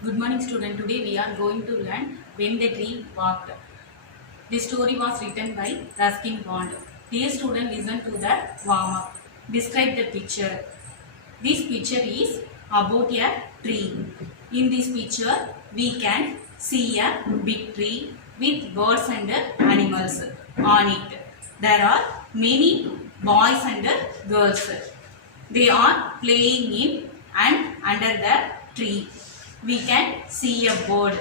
Good morning student. Today we are going to learn When the Tree Walked. The story was written by Ruskin Bond. Dear student, listen to the warm up. Describe the picture. This picture is about a tree. In this picture we can see a big tree with birds and animals on it. There are many boys and girls. They are playing in and under the tree. We can see a bird,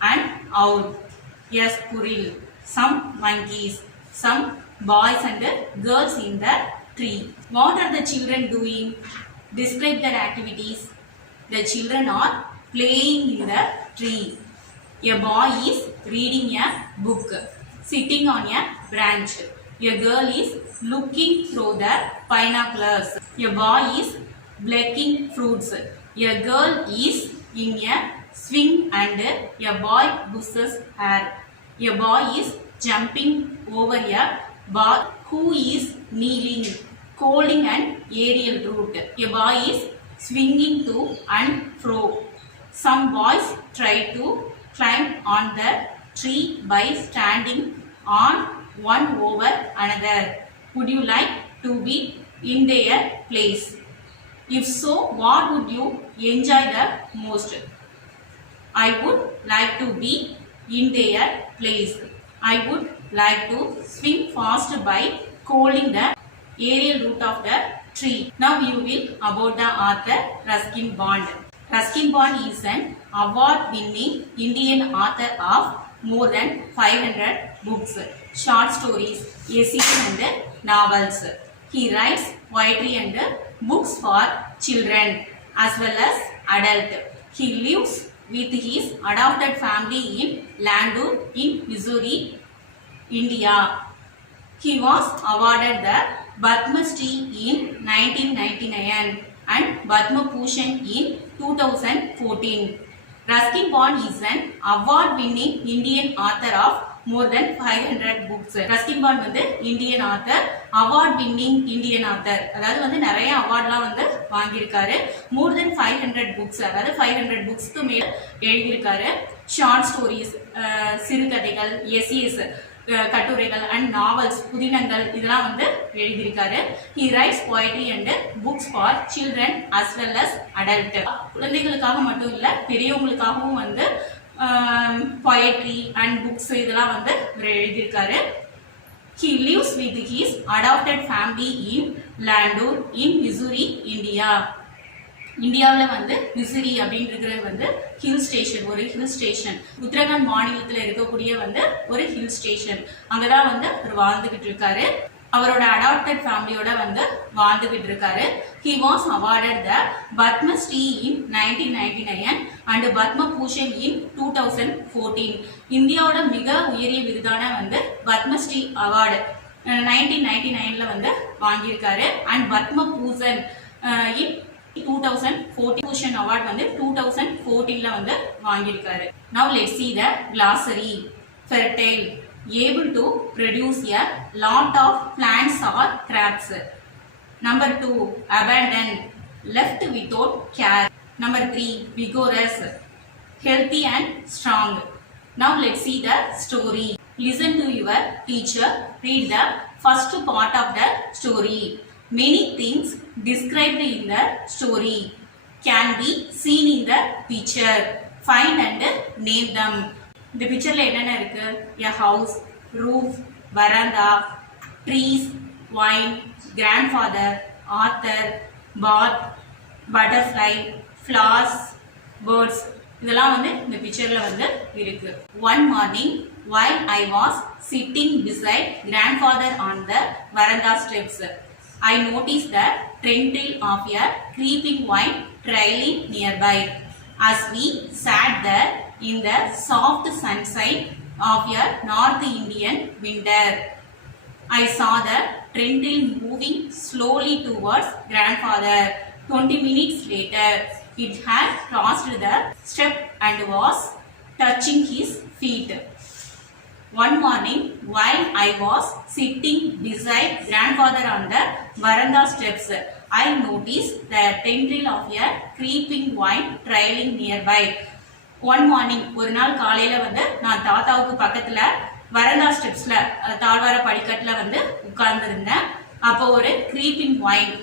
an owl, a squirrel, some monkeys, some boys and girls in the tree. What are the children doing? Describe their activities. The children are playing in the tree. A boy is reading a book, sitting on a branch. A girl is looking through the binoculars. A boy is plucking fruits. A girl is in a swing and a boy bushes her. A boy is jumping over a bar who is kneeling, holding an aerial root. A boy is swinging to and fro. Some boys try to climb on the tree by standing on one over another. Would you like to be in their place? If so, what would you enjoy the most? I would like to be in their place. I would like to swing fast by holding the aerial root of the tree. Now you will about the author Ruskin Bond. Ruskin Bond is an award-winning Indian author of more than 500 books, short stories, essays and novels. He writes poetry and books for children as well as adult. He lives with his adopted family in Landour in Missouri, India. He was awarded the Padma Shri in 1999 and Padma Bhushan in 2014. Ruskin Bond is an award-winning Indian author of more than 500 books. Ruskin Bond வந்து Indian author, award-winning Indian author. அதாவது வந்து நிறைய அவார்ட்லாம் வந்து வாங்கியிருக்காரு. More than 500 books, அதாவது 500 booksக்கு மேல எழுதியிருக்காரு. Short stories, சிறுகதைகள், எஸ்ஏஸ், கட்டுரைகள் அண்ட் நாவல்ஸ், புதினங்கள் இதெல்லாம் வந்து எழுதியிருக்காரு. He writes poetry and books for children as well as adult. குழந்தைகளுக்காக மட்டும் இல்ல, பெரியவங்களுக்காகவும் வந்து poetry and books இதெல்லாம் வந்து எழுதியிருக்காரு. He lives with his adopted family in Landour in Missouri, India. இந்தியாவில் வந்து மிசூரி அப்படின்றது வந்து ஹில் ஸ்டேஷன், ஒரு ஹில் ஸ்டேஷன். உத்தரகாண்ட் மாநிலத்தில் இருக்கக்கூடிய வந்து ஒரு ஹில் ஸ்டேஷன். அங்கதான் வந்து அவர் வாழ்ந்துகிட்டு இருக்காரு. அவரோட அடாப்டட் ஃபேமிலியோட வந்து வாழ்ந்துகிட்டு இருக்காரு. He was awarded the Padma Shri in 1999 and Padma Bhushan in 2014. இந்தியாவோட மிக உயரிய விருதான வந்து பத்மஸ்ரீ அவார்டு 1999ல வந்து வாங்கியிருக்காரு. And Padma Bhushan in 2014 Bhushan award வந்து 2014ல வந்து வாங்கியிருக்காரு. Now let's see the glossary. Fertile, able to produce a lot of plants or crops. Number 2, abandoned, left without care. Number 3, vigorous, healthy and strong. Now let's see the story. Listen to your teacher read the first part of the story. Many things described in the story can be seen in the picture. Find and name them. இந்த பிக்சர்ல என்னென்ன இருக்கு? A house, roof, veranda, trees, wine, grandfather, author, bath, butterfly, flowers, birds. இதெல்லாம் வந்து இந்த பிக்சர்ல வந்து இருக்கு. One morning while I was sitting beside grandfather on the veranda steps, I noticed the tendril of a creeping vine trailing nearby. As we sat there in the soft sunshine of a North Indian winter, I saw the tendril moving slowly towards grandfather. 20 minutes later, it had crossed the step and was touching his feet. One morning, while I was sitting beside grandfather on the veranda steps, I noticed the tendril of a creeping vine trailing nearby. One morning ஒரு நாள் காலையில வந்து நான் தாத்தாவுக்கு பக்கத்துல வரண்டா ஸ்டெப்ஸ்ல தாழ்வார படிக்கட்டுல வந்து உட்கார்ந்து இருந்தேன். அப்போ ஒரு கிரீப்பிங் வைன்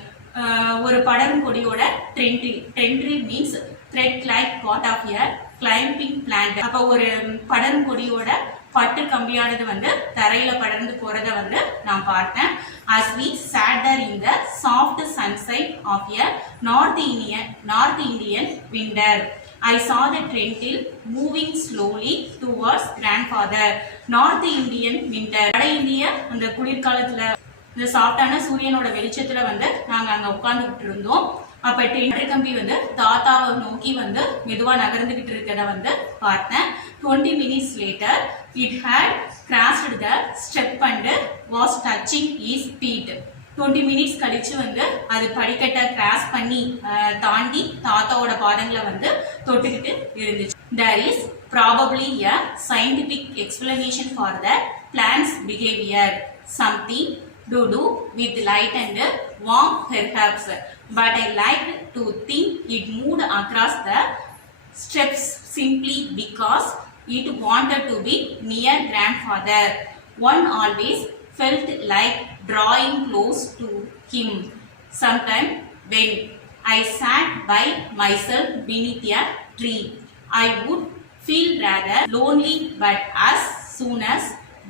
ஒரு படரும் கொடியோட tendril means thread like part of a climbing plant. அப்போ ஒரு படரும் கொடியோட பட்டு கம்பியானது வந்து தரையில படர்ந்து போறத வந்து நான் பார்த்தேன். as we sat there in the soft sunshine of a north Indian winter, I saw the trentil moving slowly towards grandfather. North Indian winter, வட இந்திய அந்த குளிர்காலத்துல இந்த சாஃப்டான சூரியனோட வெளிச்சத்துல வந்து நாங்க அங்க உட்கார்ந்துகிட்டு இருந்தோம். அப்ப டெண்டர் கம்பி வந்து தாத்தாவை நோக்கி வந்து மெதுவா நகர்ந்துகிட்டு இருக்கிறத வந்து பார்த்தேன். 20 minutes later it had crashed the step and was touching his feet. 20 minutes கழிச்சு வந்து அது படிக்கட்டை கிராஸ் பண்ணி தாண்டி தாத்தாவோட பாதங்களை வந்து தொட்டுக்கிட்டு இருந்துச்சு. There is probably a scientific explanation for the plant's behavior. Something to do with light and warmth perhaps, but I like to think it moved across the steps simply because it wanted to be near grandfather. One always felt like drawing close to him. Sometimes when I sat by myself beneath a tree, I would feel rather lonely, but as soon as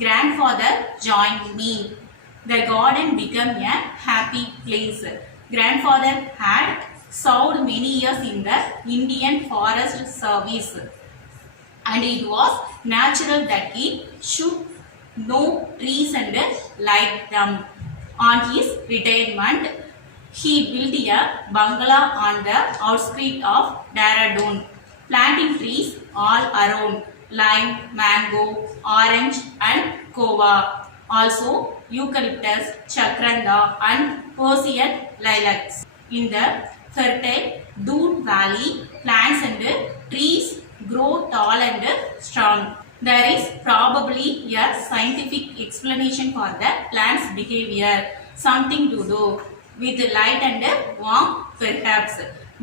grandfather joined me, the garden became a happy place. Grandfather had served many years in the Indian Forest Service, and it was natural that he should know trees and like them. On his retirement, he built a bungalow on the outskirts of Dehradun, planting trees all around, lime, mango, orange and guava. Also eucalyptus, chakranda and Persian lilacs. In the fertile Doon Valley, plants and trees grow tall and strong. There is probably a scientific explanation for the plant's behavior. Something to do with light and warmth perhaps,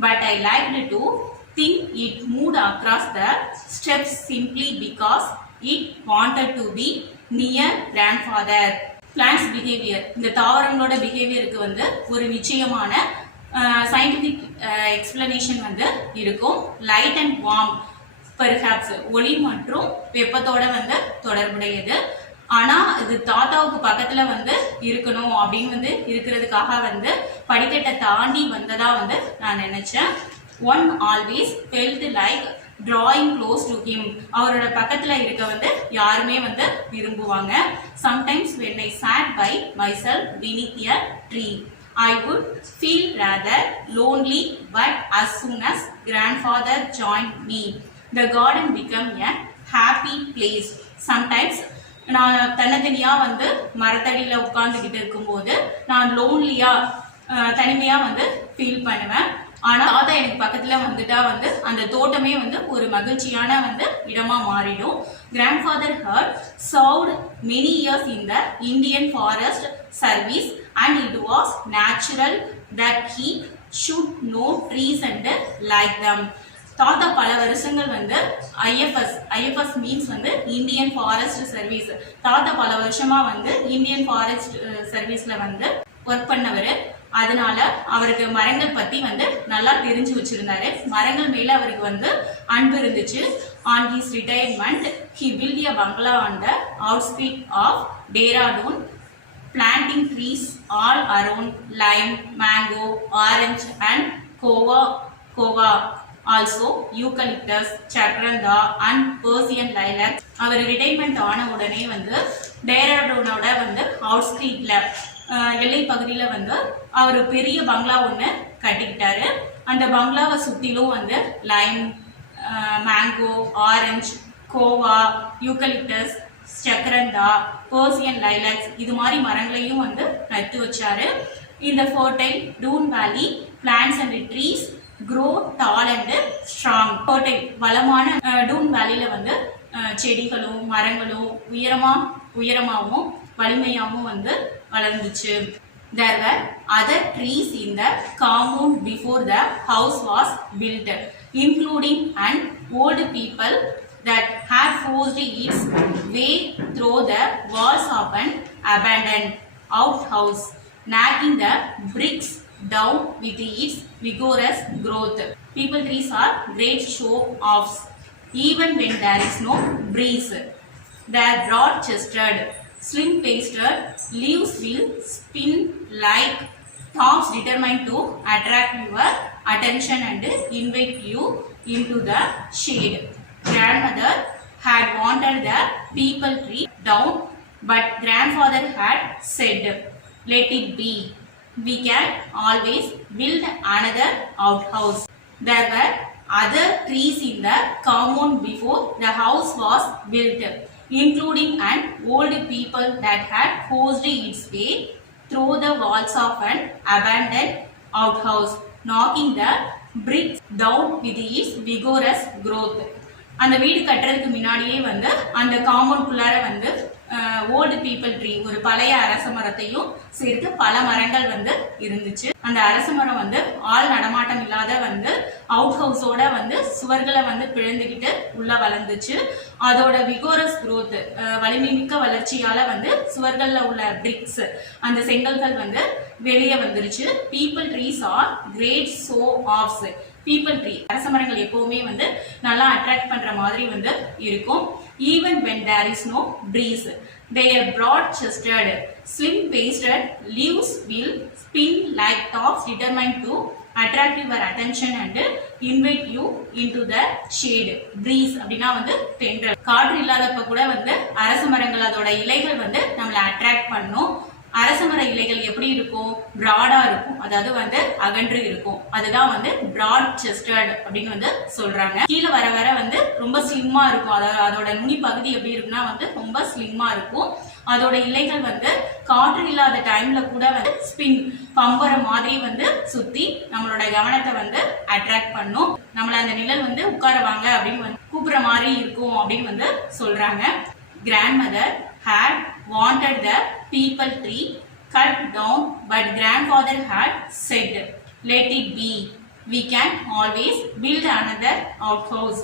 but I liked to think it moved across the steps simply because it wanted to be near grandfather. Plants behavior, இந்த தாவரங்களோட பிஹேவியருக்கு வந்து ஒரு நிச்சயமான scientific explanation வந்து இருக்கும். Light and warm perhaps, ஒளி மற்றும் வெப்பத்தோட வந்து தொடர்புடையது. ஆனா இது தாத்தாவுக்கு பக்கத்துல வந்து இருக்கணும் அப்படின்னு வந்து இருக்கிறதுக்காக வந்து படிக்கட்டை தாண்டி வந்ததா வந்து நான் நினைச்சேன். One always felt like drawing close to him. அவரோட பக்கத்துல இருக்க வந்து யாருமே வந்து விரும்புவாங்க. Sometimes when I sat by myself beneath a tree, I would feel rather lonely, but as soon as grandfather joined me, the garden became a happy place. Sometimes நான் தனித்தனியா வந்து மரத்தடியில உட்கார்ந்துகிட்டு இருக்கும்போது நான் லோன்லியா தனிமையா வந்து ஃபீல் பண்ணுவேன். ஆனா தாத்தா எனக்கு பக்கத்துல வந்துட்டா வந்து அந்த தோட்டமே வந்து ஒரு மகிழ்ச்சியான வந்து இடமா மாறிடும். Grandfather had served many years in the Indian Forest Service, and it was natural that he should know trees and like them. தாத்தா பல வருஷங்கள் வந்து ஐஎஃப்எஸ் மீன்ஸ் வந்து இந்தியன் ஃபாரஸ்ட் சர்வீஸ். தாத்தா பல வருஷமா வந்து இந்தியன் ஃபாரஸ்ட் சர்வீஸ்ல வந்து ஒர்க் பண்ணவர். அதனால அவருக்கு மரங்கள் பத்தி வந்து நல்லா தெரிஞ்சு வச்சிருந்தாரு. மரங்கள் மேல அவருக்கு வந்து அன்பு இருந்துச்சு. On his retirement, he built a bungalow on the outskirts of Dehradun, planting trees all around, lime, mango, orange and guava. Also eucalyptus, chakranda and Persian lilac. அவர் ரிட்டைர்மெண்ட் ஆன உடனே வந்து டேராடூனோட வந்து அவுட்ஸ்கிரீட்ல எல்லை பகுதியில வந்து அவர் பெரிய பங்களா ஒன்று கட்டிக்கிட்டாரு. அந்த பங்களாவை சுத்திலும் வந்து lime, mango, orange, guava, eucalyptus, jacaranda, Persian lilacs இது மாதிரி மரங்களையும் வந்து நட்டு வச்சாரு. இந்த fertile dune valley plants and trees grow tall and strong. Fertile வளமான டூன் வேலியில வந்து செடிகளும் மரங்களும் உயரமாகவும் வலிமையாகவும் வந்து வளர்ந்துச்சு. There were other trees in the compound before the house was built, including an old people that had forced its way through the walls of an abandoned outhouse, knocking the bricks down with its vigorous growth. People trees are great show-offs, even when there is no breeze. Their broad-chested, slim-waisted leaves will spin like tops determined to attract your attention and invite you into the shade. Grandmother had wanted the peepal tree down, but grandfather had said, "Let it be. We can always build another outhouse." There were other trees in the compound before the house was built, including an old people that had forced its way through the walls of an abandoned outhouse, knocking the bricks down with its vigorous growth. அந்த வீடு கட்டுறதுக்கு முன்னாடியே வந்து அந்த காம்பவுண்ட்குள்ளார வந்து old people tree, ஒரு பழைய அரச மரத்தையும் சேர்த்து பல மரங்கள் வந்து இருந்துச்சு. அந்த அரச மரம் வந்து ஆள் நடமாட்டம் இல்லாத வந்து அவுட் ஹவுஸோட வந்து சுவர்களை வந்து பிழந்துகிட்டு உள்ள வளர்ந்துச்சு. அதோட விகோரஸ் குரோத், வலிமை மிக்க வளர்ச்சியால வந்து சுவர்கள்ல உள்ள பிரிக்ஸ், அந்த செங்கல்கள் வந்து வெளியே வந்துருச்சு. Peepal trees are great show offs. Peepal tree, அரச மரங்கள் எப்பவுமே வந்து நல்லா அட்ராக்ட் பண்ற மாதிரி வந்து இருக்கும். Even when there is no breeze, their broad-chested, slim-waisted leaves will spin like tops determined to attract your attention and invite you into the shade. Breeze அப்படின்னா வந்து தென்றல். காற்று இல்லாதப்ப கூட வந்து அரச மரங்கள் அதோட இலைகள் வந்து நம்மளை அட்ராக்ட் பண்ணும். அரச மர இலைகள் எப்படி இருக்கும்? பிராடா இருக்கும், அதாவது வந்து அகன்று இருக்கும். அதுதான் வந்து பிராட் செஸ்டட் அப்படின்னு வந்து சொல்றாங்க. கீழே வர வர வந்து ரொம்ப ஸ்லிம்மா இருக்கும். அதாவது அதோட நுனி பகுதி எப்படி இருக்குன்னா வந்து ரொம்ப ஸ்லிம்மா இருக்கும். அதோட இலைகள் வந்து காற்று இல்லாத டைம்ல கூட வந்து ஸ்பின் பம்பர மாதிரி வந்து சுத்தி நம்மளோட கவனத்தை வந்து அட்ராக்ட் பண்ணும். நம்மள அந்த நிழல் வந்து உட்காரவாங்க அப்படின்னு வந்து கூப்பிடுற மாதிரி இருக்கும் அப்படின்னு வந்து சொல்றாங்க. Grandmother had wanted the peepal tree cut down, but grandfather had said, "Let it be. We can always build another outhouse."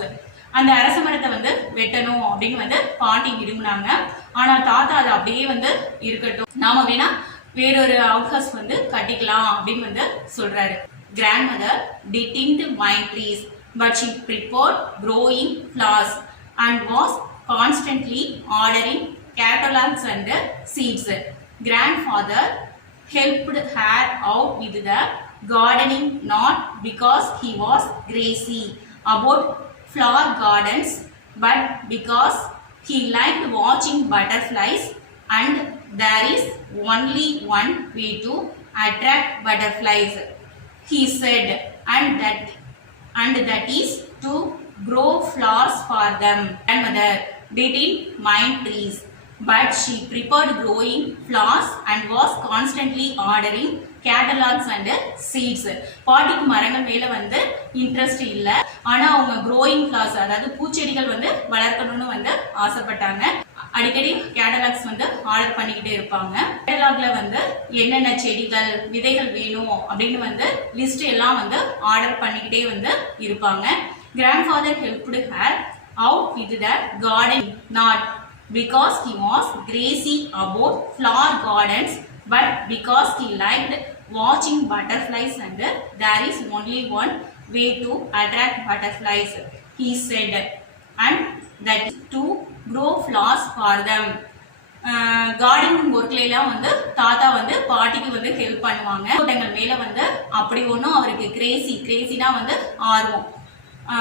அந்த அரச மரத்தை வந்து வெட்டணும் அப்படின்னு வந்து பாட்டி விரும்பினாங்க. ஆனா தாத்தா அது அப்படியே வந்து இருக்கட்டும், நாம வேணா வேறொரு அவுட்ஹவுஸ் வந்து கட்டிக்கலாம் அப்படின்னு வந்து சொல்றாரு. Grandmother didn't mind trees, but she preferred growing flowers and was constantly ordering catalogs and seeds. Grandfather helped her out with the gardening, not because he was crazy about flower gardens, but because he liked watching butterflies, and there is only one way to attract butterflies, he said, and that is to grow flowers for them. Grandmother didn't mind trees, but she preferred growing flowers and was constantly ordering catalogs and seeds. பாட்டிக்கு மரங்கள் மேல வந்து interest இல்ல, ஆனா அவங்க growing flowers, அதாவது பூச்செடிகள் வந்து வளர்க்கணும்னு வந்து ஆசைப்பட்டாங்க. அடிக்கடி கேட்டலாக்ஸ் வந்து ஆர்டர் பண்ணிக்கிட்டே இருப்பாங்க. கேட்டலாக்ல வந்து என்னென்ன செடிகள் விதைகள் வேணும் அப்படின்னு வந்து லிஸ்ட் எல்லாம் வந்து ஆர்டர் பண்ணிக்கிட்டே வந்து இருப்பாங்க. Grandfather helped her out with the garden, not because he was crazy about flower gardens, but because he liked watching butterflies, and there is only one way to attract butterflies, he said, and that is to grow flowers for them. Gardening ஒர்க்ல எல்லாம் வந்து தாத்தா வந்து பாட்டிக்கு வந்து help பண்ணுவாங்க. தோட்டங்கள் மேல வந்து அப்படி ஒன்றும் அவருக்கு கிரேசினா வந்து ஆர்வம்,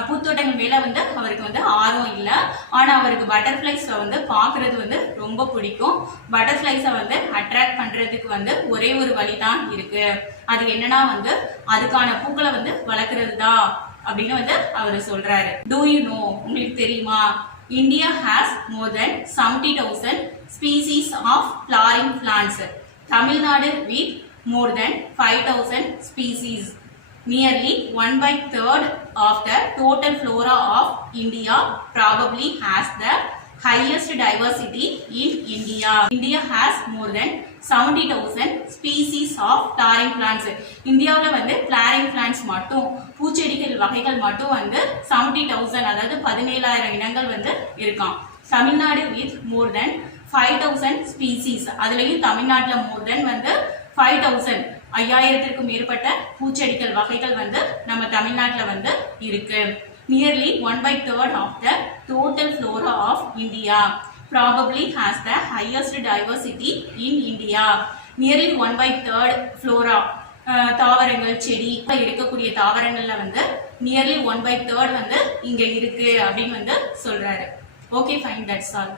பூத்தோட்டங்கள் மேல வந்து அவருக்கு வந்து ஆர்வம் இல்லை. ஆனா அவருக்கு பட்டர்ஃபிளைஸ் வந்து பாக்குறது வந்து ரொம்ப பிடிக்கும். பட்டர்ஃபிளைஸை வந்து அட்ராக்ட் பண்றதுக்கு வந்து ஒரே ஒரு வழி தான் இருக்கு. அது என்னன்னா வந்து அதுக்கான பூக்களை வந்து வளர்க்கறது தான் அப்படின்னு வந்து அவர் சொல்றாரு. Do you know, உங்களுக்கு தெரியுமா, India has more than 70,000 species of flowering plants. Tamil Nadu with more than 5,000 species. Nearly 1/3 of the total flora of India probably has the highest diversity in India. India has more than 70,000 species of flowering plants. இந்தியாவுல வந்து flowering plants மட்டும் பூச்செடிகள் வகைகள் மட்டும் வந்து 70,000 அதாவது 17,000 இனங்கள் வந்து இருக்காம். Tamil Nadu with more than 5,000 species. அதுலயும் தமிழ்நாட்டுல more than வந்து 5,000 5000க்கும் மேற்பட்ட பூச்செடிகள் வகைகள் வந்து நம்ம தமிழ்நாட்டுல வந்து இருக்கு. Nearly 1/3 of the total flora of India probably has the highest diversity in India. Nearly 1/3 flora தாவரங்கள் செடி இருக்கக்கூடிய தாவரங்கள்ல வந்து nearly 1/3 வந்து இங்க இருக்கு அப்படின்னு வந்து சொல்றாரு. Okay, fine, that's all.